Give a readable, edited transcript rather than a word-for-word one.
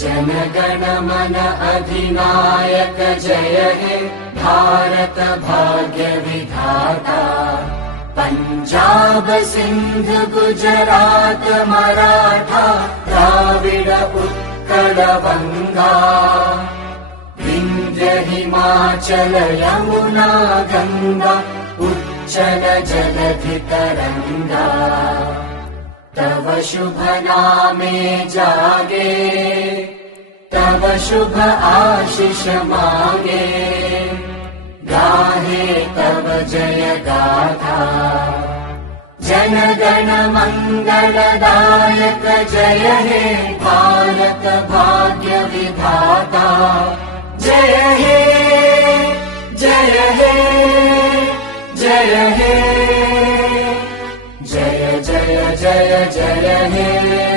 जनगण मन अधिनायक जय हे भारत भाग्य विधाता। पंजाब सिंध गुजरात मराठा द्राविड उत्कल बंगा। विंध्य हिमाचल यमुना गंगा उच्चल जलधि तरंगा। तव शुभ नामे जागे तव शुभ आशीष मांगे। गाहे तव जय गाथा जनगण मंगलदायक जय हे भारत भाग्य विधाता। जय हे जय हे जय हे जय जय जय जय हे।